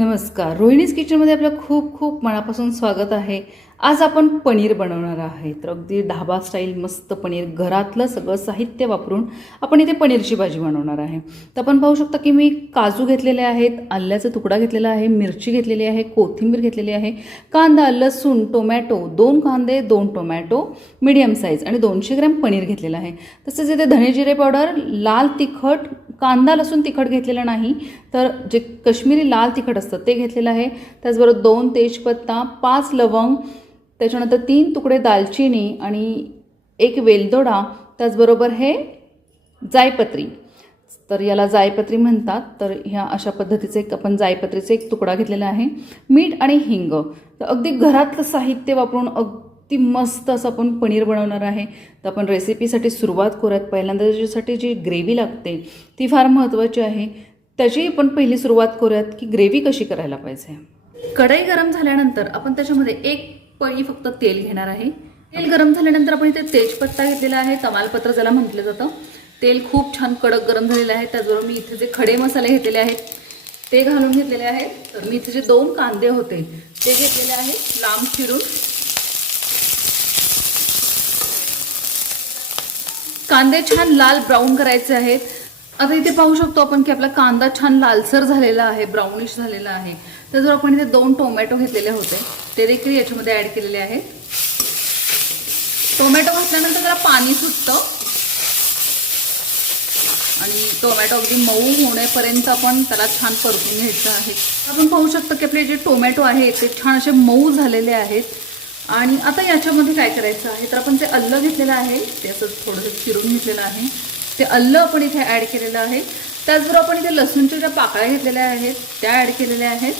नमस्कार, रोहिणीज किचनमध्ये आपलं खूप खूप मनापासून स्वागत आहे. आज आपण पनीर बनवणार आहे. तर अगदी ढाबा स्टाईल मस्त पनीर, घरातलं सगळं साहित्य वापरून आपण इथे पनीरची भाजी बनवणार आहे. तर आपण पाहू शकता की मी काजू घेतलेले आहेत, आल्याचा तुकडा घेतलेला आहे, मिरची घेतलेली आहे, कोथिंबीर घेतलेली आहे, कांदा, लसूण, टोमॅटो, 2 कांदे, 2 टोमॅटो मीडियम साईज आणि 200 ग्रॅम पनीर घेतलेलं आहे. तसेच इथे धने जिरे पावडर, लाल तिखट, कांदा लसूण तिखट घेतलेलं नाही, तर जे कश्मीरी लाल तिखट असतं ते घेतलेलं आहे. त्याचबरोबर 2 तेजपत्ता, 5 लवंग, त्याच्यानंतर 3 तुकडे दालचिनी आणि 1 वेलदोडा, त्याचबरोबर हे जायपत्री. तर याला जायपत्री म्हणतात. तर ह्या अशा पद्धतीचे आपण जायपत्रीचा 1 तुकडा घेतलेला आहे. मीठ आणि हिंग. तर अगदी घरातलं साहित्य वापरून अगदी मस्त असं आपण पनीर बनवणार आहे. तर आपण रेसिपीसाठी सुरुवात करूयात. पहिल्यांदा त्याच्यासाठी जी ग्रेव्ही लागते ती फार महत्त्वाची आहे. त्याची आपण पहिली सुरुवात करूयात की ग्रेव्ही कशी करायला पाहिजे. कढई गरम झाल्यानंतर आपण त्याच्यामध्ये 1 पळी फक्त तेल घेणार आहे. तेल गरम झाल्यानंतर आपण इथे तेजपत्ता घेतलेला आहे, तमालपत्र ज्याला म्हटलं जातं. तेल खूप छान कडक गरम झालेलं आहे. त्याचबरोबर मी इथे जे खडे मसाले घेतलेले आहेत ते घालून घेतलेले आहेत. तर मी इथे जे 2 कांदे होते ते घेतलेले आहेत लांब चिरून. कांदे छान लाल ब्राऊन करायचे आहेत. आता इथे पाहू शकतो आपण की आपला कांदा छान लालसर झालेला आहे, ब्राउनिश झालेला आहे. त्याचबरोबर आपण इथे 2 टोमॅटो घेतलेले होते ते देखील याच्यामध्ये ऍड केलेले आहेत. टोमॅटो घातल्यानंतर त्याला पाणी सुटतं आणि टोमॅटो अगदी मऊ होण्यापर्यंत आपण त्याला छान परतून घ्यायचं आहे. आपण पाहू शकतो की आपले जे टोमॅटो आहेत ते छान असे मऊ झालेले आहेत. आणि आता याच्यामध्ये काय करायचं आहे तर आपण जे अल्लं घेतलेलं आहे ते असं थोडंसं चिरून घेतलेलं आहे. ते अल्लं आपण इथे ॲड केलेलं आहे. त्याचबरोबर आपण इथे लसूणच्या ज्या पाकळ्या घेतलेल्या आहेत त्या ॲड केलेल्या आहेत.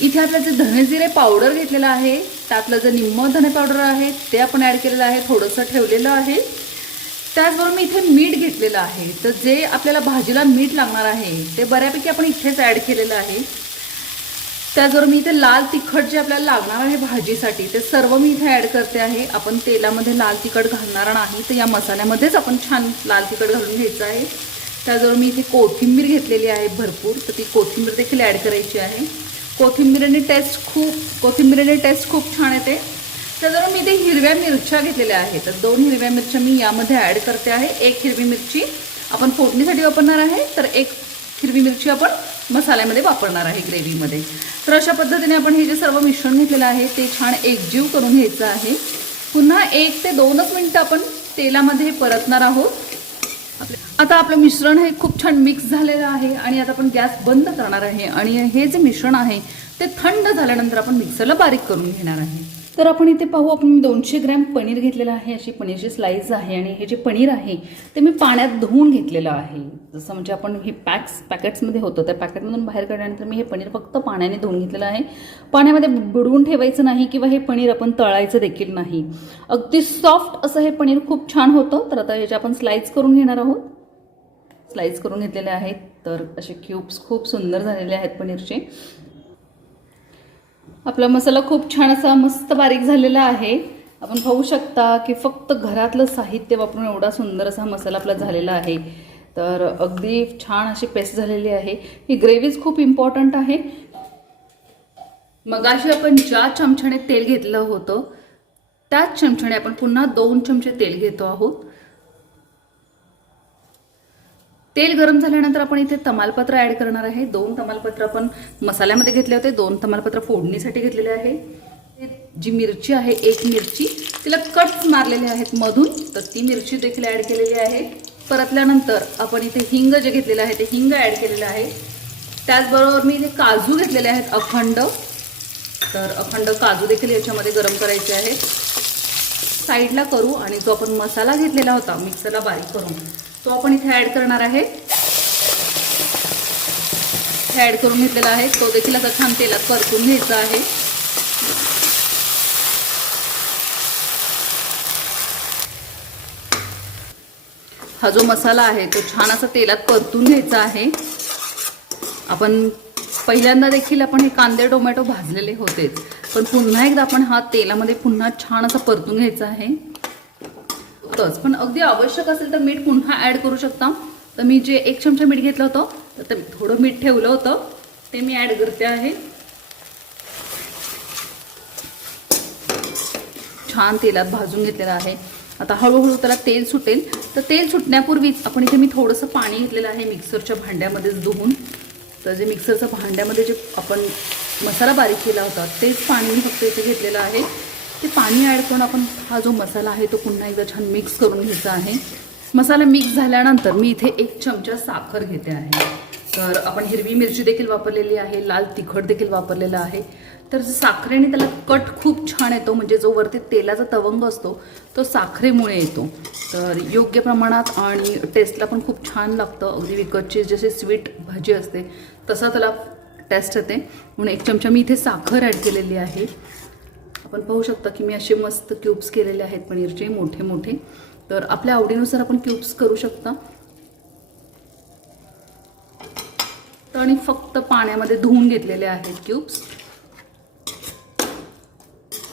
इथे आपलं जे धने जिरे पावडर घेतलेलं आहे त्यातलं जे निम्म धने पावडर आहे ते आपण ॲड केलेलं आहे, थोडंसं ठेवलेलं आहे. त्याचबरोबर मी इथे मीठ घेतलेलं आहे. तर जे आपल्याला भाजीला मीठ लागणार आहे ते बऱ्यापैकी आपण इथेच ॲड केलेलं आहे. त्याचबरोबर मी इथे लाल तिखट जे आपल्याला लागणार आहे भाजीसाठी ते सर्व मी इथे ॲड करते आहे. आपण तेलामध्ये लाल तिखट घालणार नाही, तर या मसाल्यामध्येच आपण छान लाल तिखट घालून घ्यायचं आहे. त्याचबरोबर मी इथे कोथिंबीर घेतलेली आहे भरपूर, तर ती कोथिंबीर देखील ॲड करायची आहे. कोथिंबीरीने टेस्ट खूप छान येते. त्याचबरोबर मी इथे हिरव्या मिरच्या घेतलेल्या आहेत. तर 2 हिरव्या मिरच्या मी यामध्ये ॲड करते आहे. 1 हिरवी मिरची आपण फोडणीसाठी वापरणार आहे, तर 1 हिरवी मिरची आपण मसाल्यामध्ये वापरणार आहे ग्रेव्हीमध्ये. तर अशा पद्धतीने आपण हे जे सर्व मिश्रण घेतलेलं आहे ते छान एकजीव करून घ्यायचं आहे. पुन्हा 1 ते 2च मिनिटं आपण तेलामध्ये परतणार आहोत. आता आपलं मिश्रण हे खूप छान मिक्स झालेलं आहे आणि आता आपण गॅस बंद करणार आहे आणि हे जे मिश्रण आहे ते थंड झाल्यानंतर आपण मिक्सरला बारीक करून घेणार आहे. तर आपण इथे पाहू, आपण 200 ग्रॅम पनीर घेतलेलं आहे. अशी पनीरची स्लाइस आहे आणि हे जे पनीर आहे ते मी पाण्यात धुवून घेतलेलं आहे. जसं म्हणजे आपण हे पॅकेट्समध्ये होतं त्या पॅकेटमधून बाहेर काढल्यानंतर मी हे पनीर फक्त पाण्याने धुवून घेतलेलं आहे. पाण्यामध्ये बुडवून ठेवायचं नाही किंवा हे पनीर आपण तळायचं देखील नाही. अगदी सॉफ्ट असं हे पनीर खूप छान होतं. तर आता याचे आपण स्लाइस करून घेणार आहोत. स्लाइस करून घेतलेले आहेत. तर असे क्यूब्स खूप सुंदर झालेले आहेत पनीरचे. आपला मसाला खूप छान असा मस्त बारीक झालेला आहे. आपण पाहू शकता की फक्त घरातलं साहित्य वापरून एवढा सुंदर असा मसाला आपला झालेला आहे. तर अगदी छान अशी पेस्ट झालेली आहे. ही ग्रेव्हीज खूप इम्पॉर्टंट आहे. मगाशी आपण ज्या चमच्याने तेल घेतलं होतं त्याच चमच्याने आपण पुन्हा 2 चमचे तेल घेतो आहोत. तेल गरम झाल्यानंतर आपण इथे तमालपत्र ॲड करणार आहे. 2 तमालपत्र आपण मसाल्यामध्ये घेतले होते, 2 तमालपत्र फोडणीसाठी घेतलेले आहे. जी मिरची आहे 1 मिरची तिला कट्स मारलेले आहेत मधून, तर ती मिरची देखील ॲड केलेली आहे. परतल्यानंतर आपण इथे हिंग जे घेतलेलं आहे ते हिंग ॲड केलेलं आहे. त्याचबरोबर मी इथे काजू घेतलेले आहेत अखंड, तर अखंड काजू देखील याच्यामध्ये गरम करायचे आहेत. साईडला करू आणि जो आपण मसाला घेतलेला होता मिक्सरला बारीक करून तो आपण इथे ॲड करणार आहे. ॲड करून घेतलेला आहे तो देखील आता छान तेलात परतून घ्यायचा आहे. हा जो मसाला आहे तो छान असा तेलात परतून घ्यायचा आहे. आपण पहिल्यांदा देखील आपण हे कांदे टोमॅटो भाजलेले होतेच, पण पुन्हा एकदा आपण हा तेलामध्ये पुन्हा छान असा परतून घ्यायचा आहे. पण अगदी आवश्यक असेल तर मीठ पुन्हा ॲड करू शकता. तर मी जे 1 चमचा मीठ घेतलं होतं तर थोडं मीठ ठेवलं होतं ते मी ॲड करते आहे. छान तेलात भाजून घेतलेलं आहे. आता हळूहळू त्याला तेल सुटेल. तर तेल सुटण्यापूर्वीच आपण इथे मी थोडंसं पाणी घेतलेलं आहे मिक्सरच्या भांड्यामध्येच धुवून. तर जे मिक्सरच्या भांड्यामध्ये जे आपण मसाला बारीक केला होता तेच पाणी मी फक्त इथे घेतलेलं आहे. ते पाणी ॲड करून आपण हा जो मसाला आहे तो पुन्हा एकदा छान मिक्स करून घ्यायचा आहे. मसाला मिक्स झाल्यानंतर मी इथे 1 चमचा साखर घेते आहे. तर आपण हिरवी मिरची देखील वापरलेली आहे, लाल तिखट देखील वापरलेलं आहे. तर साखरेने त्याला कट खूप छान येतो, म्हणजे जो वरती तेलाचा तवंग असतो तो साखरेमुळे येतो. तर योग्य प्रमाणात आणि टेस्टला पण खूप छान लागतं. अगदी विकतची जसे स्वीट भाजी असते तसा त्याला टेस्ट येते. म्हणून 1 चमचा मी इथे साखर ॲड केलेली आहे. आपण पाहू शकता की मी असे मस्त क्यूब्स केलेले आहेत पनीरचे मोठे मोठे. तर आपल्या आवडीनुसार आपण क्यूब्स करू शकता. आणि फक्त पाण्यामध्ये धुवून घेतलेले आहेत क्यूब्स.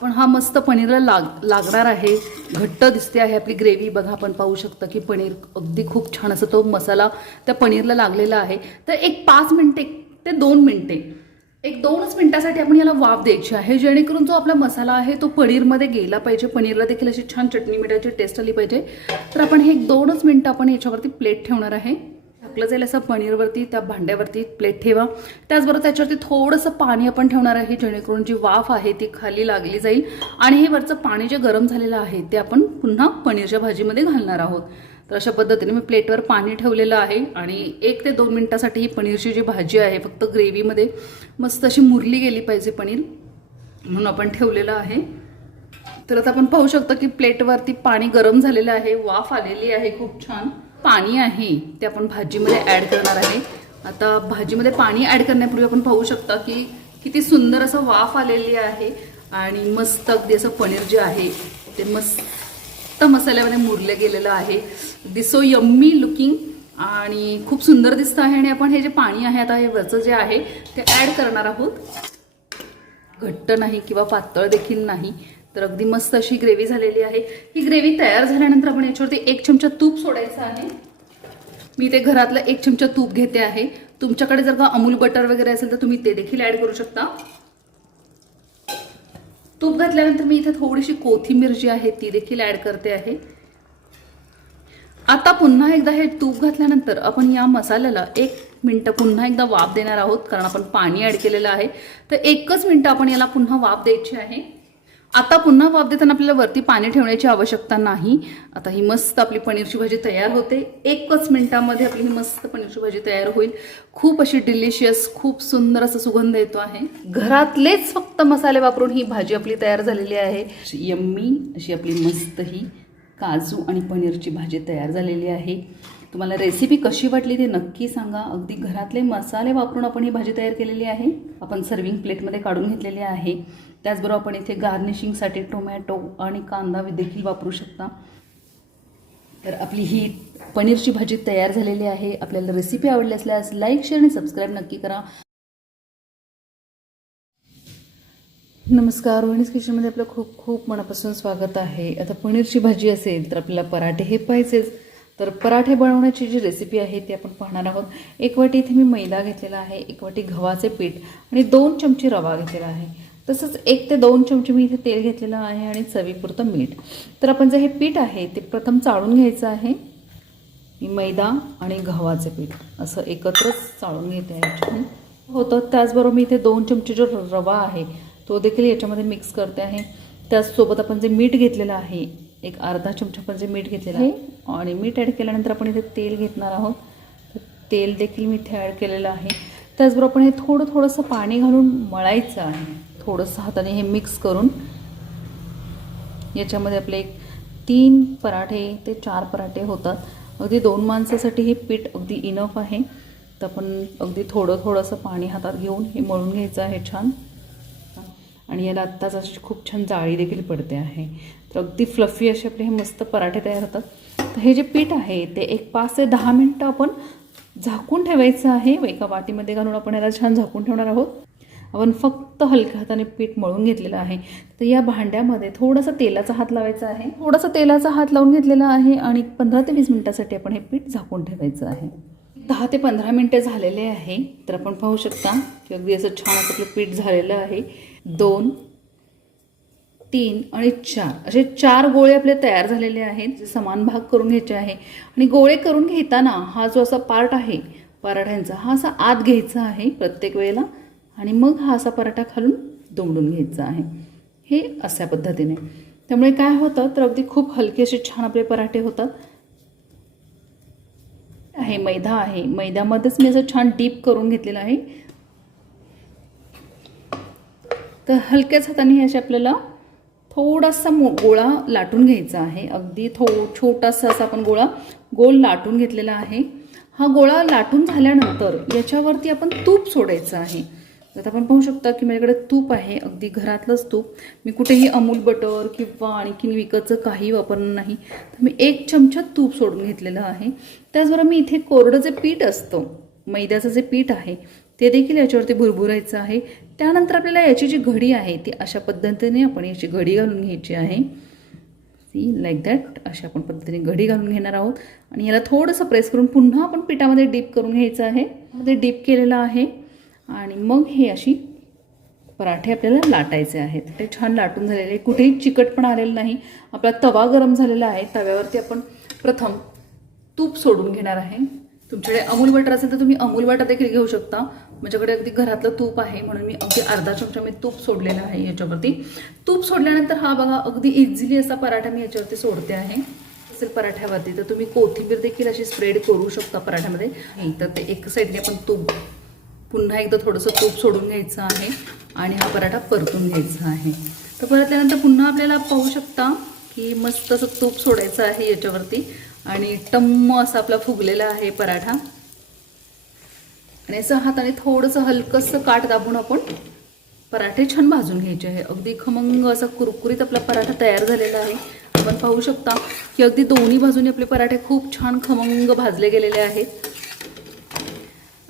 पण हा मस्त पनीरला लागणार आहे. घट्ट दिसते आहे आपली ग्रेव्ही. बघा आपण पाहू शकता की पनीर अगदी खूप छान असं तो मसाला त्या पनीरला लागलेला आहे. तर एक 5 मिनिटे ते 2 मिनिटे 1-2च मिनिटासाठी आपण याला वाफ द्यायची आहे, जेणेकरून जो आपला मसाला आहे तो पनीरमध्ये गेला पाहिजे. पनीरला देखील अशी छान चटणी मिठाची टेस्ट आली पाहिजे. तर आपण हे 1-2च मिनिटं आपण याच्यावरती प्लेट ठेवणार आहे. टाकलं जाईल असं पनीरवरती त्या भांड्यावरती प्लेट ठेवा. त्याचबरोबर त्याच्यावरती थोडंसं पाणी आपण ठेवणार आहे, जेणेकरून जी वाफ आहे ती खाली लागली जाईल. आणि हे वरचं पाणी जे गरम झालेलं आहे ते आपण पुन्हा पनीरच्या भाजीमध्ये घालणार आहोत. तर अशा पद्धतीने मी प्लेटवर पाणी ठेवलेलं आहे आणि 1 ते 2 मिनिटासाठी ही पनीरची जी भाजी आहे फक्त ग्रेव्हीमध्ये मस्त अशी मुरली गेली पाहिजे पनीर, म्हणून आपण ठेवलेलं आहे. तर आता आपण पाहू शकतो की प्लेटवरती पाणी गरम झालेलं आहे, वाफ आलेली आहे खूप छान. पाणी आहे ते आपण भाजीमध्ये ॲड करणार आहे. आता भाजीमध्ये पाणी ॲड करण्यापूर्वी आपण पाहू शकता की किती सुंदर असं वाफ आलेली आहे आणि मस्त अगदी असं पनीर जे आहे ते मस्त मसाल्यामध्ये मुरलं गेलेलं आहे. दिसो यम्मी लुकिंग आणि खूप सुंदर दिसतं आहे. आणि आपण हे जे पाणी आहे आता हे वरचं जे आहे ते ॲड करणार आहोत. घट्ट नाही किंवा पातळ देखील नाही. तर अगदी मस्त अशी ग्रेव्ही झालेली आहे. ही ग्रेव्ही तयार झाल्यानंतर आपण याच्यावरती 1 चमचा तूप सोडायचं आहे. मी ते घरातलं 1 चमचा तूप घेते आहे. तुमच्याकडे जर का अमूल बटर वगैरे असेल तर तुम्ही ते देखील ॲड करू शकता. तूप घातल्यानंतर मी इथे थोडीशी कोथिंबीर जी आहे ती देखील ॲड करते आहे. आता पुन्हा एकदा हे तूप घातल्यानंतर आपण या मसाल्याला 1 मिनिटं पुन्हा एकदा वाफ देणार आहोत, कारण आपण पाणी ॲड केलेलं आहे. तर 1च मिनिटं आपण याला पुन्हा वाफ द्यायची आहे. आता पुन्हा वाफ देताना आपल्याला वरती पाणी ठेवण्याची आवश्यकता नाही. आता ही मस्त आपली पनीरची भाजी तयार होते. 1च मिनिटामध्ये आपली ही मस्त पनीरची भाजी तयार होईल. खूप अशी डिलिशियस, खूप सुंदर असा सुगंध येतो आहे. घरातलेच फक्त मसाले वापरून ही भाजी आपली तयार झालेली आहे. यम्मी अशी आपली मस्त ही काजू आणि पनीरची भाजी तयार झालेली आहे. तुम्हाला रेसिपी कशी वाटली ते नक्की सांगा. अगदी घरातले मसाले वापरून आपण ही भाजी तयार केलेली आहे. आपण सर्विंग प्लेटमध्ये काढून घेतलेली आहे. त्याचबरोबर आपण इथे गार्निशिंगसाठी टोमॅटो आणि कांदा देखील वापरू शकता. तर आपली ही पनीरची भाजी तयार झालेली आहे. आपल्याला रेसिपी आवडली असल्यास लाईक, शेअर आणि सबस्क्राईब नक्की करा. नमस्कार, रोहिणीज किचनमध्ये आपलं खूप खूप मनापासून स्वागत आहे. आता पनीरची भाजी असेल तर आपल्याला पराठे हे पाहिजेच. तर पराठे बनवण्याची जी रेसिपी आहे ती आपण पाहणार आहोत. 1 वाटी इथे मी मैदा घेतलेला आहे, 1 वाटी गव्हाचे पीठ आणि 2 चमचे रवा घेतलेला आहे. तसंच 1 ते 2 चमचे मी इथे तेल घेतलेलं आहे आणि चवीपुरतं मीठ. तर आपण जे हे पीठ आहे ते प्रथम चाळून घ्यायचं आहे. मी मैदा आणि गव्हाचे पीठ असं एकत्रच चाळून घेते आहे होतं. त्याचबरोबर मी इथे 2 चमचे जो रवा आहे तो देखील याच्यामध्ये मिक्स करते आहे. त्याचसोबत आपण जे मीठ घेतलेलं आहे, 1 अर्धा चमचा आपण जे मीठ घेतलेलं आहे आणि मीठ ॲड केल्यानंतर आपण इथे तेल घेणार आहोत. तर तेल देखील मी इथे ॲड केलेलं आहे. त्याचबरोबर आपण हे थोडंसं पाणी घालून मळायचं आहे. थोडंसं हाताने हे मिक्स करून याच्यामध्ये आपले 3 पराठे ते 4 पराठे होतात. अगदी 2 माणसासाठी हे पीठ अगदी इनफ आहे. तर आपण अगदी थोडंसं पाणी हातात घेऊन हे मळून घ्यायचं आहे छान. आणि याला आत्ताच अशी खूप छान जाळी देखील पडते आहे. तर अगदी फ्लफी असे आपले हे मस्त पराठे तयार होतात. तर हे जे पीठ आहे ते 5 ते 10 मिनिटं आपण झाकून ठेवायचं आहे. एका वाटीमध्ये घालून आपण याला छान झाकून ठेवणार आहोत. आपण फक्त हलक्या हाताने पीठ मळून घेतलेलं आहे. तर या भांड्यामध्ये थोडासा तेलाचा हात लावायचा आहे. थोडासा तेलाचा हात लावून घेतलेला आहे आणि 15 ते 20 मिनिटासाठी आपण हे पीठ झाकून ठेवायचं आहे. 10 ते 15 मिनिटं झालेले आहे. तर आपण पाहू शकता की अगदी असं छान असं आपलं पीठ झालेलं आहे. 2, 3 आणि 4 असे 4 गोळे आपले तयार झालेले आहेत. समान भाग करून घ्यायचे आहे आणि गोळे करून घेताना हा जो असा पार्ट आहे पराठ्यांचा हा असा आत घ्यायचा आहे प्रत्येक वेळेला आणि मग हा असा पराठा खालून दुमडून घ्यायचा आहे. हे अशा पद्धतीने. त्यामुळे काय होतं तर अगदी खूप हलके असे छान आपले पराठे होतात. आहे मैदा आहे, मैद्यामध्येच मी असं छान डीप करून घेतलेलं आहे. तर हलक्याच हाताने हे असे आपल्याला थोडासा गोळा लाटून घ्यायचा आहे. अगदी छोटासा असा आपण गोळा गोल लाटून घेतलेला आहे. हा गोळा लाटून झाल्यानंतर याच्यावरती आपण तूप सोडायचं आहे. आता आपण पाहू शकता की माझ्याकडे तूप आहे, अगदी घरातलंच तूप. मी कुठेही अमूल बटर किंवा आणखीन विकतचं काही वापरलं नाही. तर मी 1 चमचा तूप सोडून घेतलेलं आहे. त्याचबरोबर मी इथे कोरडं जे पीठ असतं मैद्याचं जे पीठ आहे ते देखील याच्यावरती भुरभुरायचं आहे. त्यानंतर आपल्याला याची जी घडी आहे ती अशा पद्धतीने आपण याची घडी घालून घ्यायची आहे. See like that. अशा आपण पद्धतीने घडी घालून घेणार आहोत आणि याला थोडंसं प्रेस करून पुन्हा आपण पिठामध्ये डीप करून घ्यायचं आहे. मध्ये डीप केलेलं आहे आणि मग हे अशी पराठे आपल्याला लाटायचे आहेत. ते छान लाटून झालेले, कुठेही चिकटपणा आलेलं नाही. आपला तवा गरम झालेला आहे. तव्यावरती आपण प्रथम तूप सोडून घेणार आहे. तुमच्याकडे अमूल बटर असेल तर तुम्ही अमूल बटर देखील घेऊ शकता. माझ्याकडे अगदी घरातलं तूप आहे म्हणून मी अगदी अर्धा चमचा मी तूप सोडलेलं आहे याच्यावरती. तूप सोडल्यानंतर हा बघा अगदी इझिली असा पराठा मी याच्यावरती सोडते आहे. असेल पराठ्यावरती तर तुम्ही कोथिंबीर देखील अशी स्प्रेड करू शकता पराठ्यामध्ये. तर ते एक साईडने आपण तूप पुन्हा एकदा थोडंसं तूप सोडून घ्यायचं आहे आणि हा पराठा परतून घ्यायचा आहे. तर परतल्यानंतर पुन्हा आपल्याला पाहू शकता की मस्त असं तूप सोडायचं आहे याच्यावरती आणि टम्म असा आपला फुगलेला आहे पराठा. आणि असं हाताने थोडंसं हलकंसं काठ दाबून आपण पराठे छान भाजून घ्यायचे आहे. अगदी खमंग असा कुरकुरीत आपला पराठा तयार झालेला आहे. आपण पाहू शकता की अगदी दोन्ही बाजूने आपले पराठे खूप छान खमंग भाजले गेलेले आहेत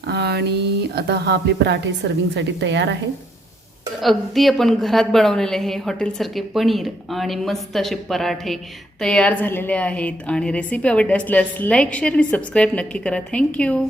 आणि आता हा आपले पराठे सर्विंगसाठी तयार आहे. अगदी आपण घरात बनवलेले हे हॉटेलसारखे पनीर आणि मस्त असे पराठे तयार झालेले आहेत. आणि रेसिपी आवडली असल्यास लाईक, शेअर आणि सबस्क्राईब नक्की करा. थँक्यू.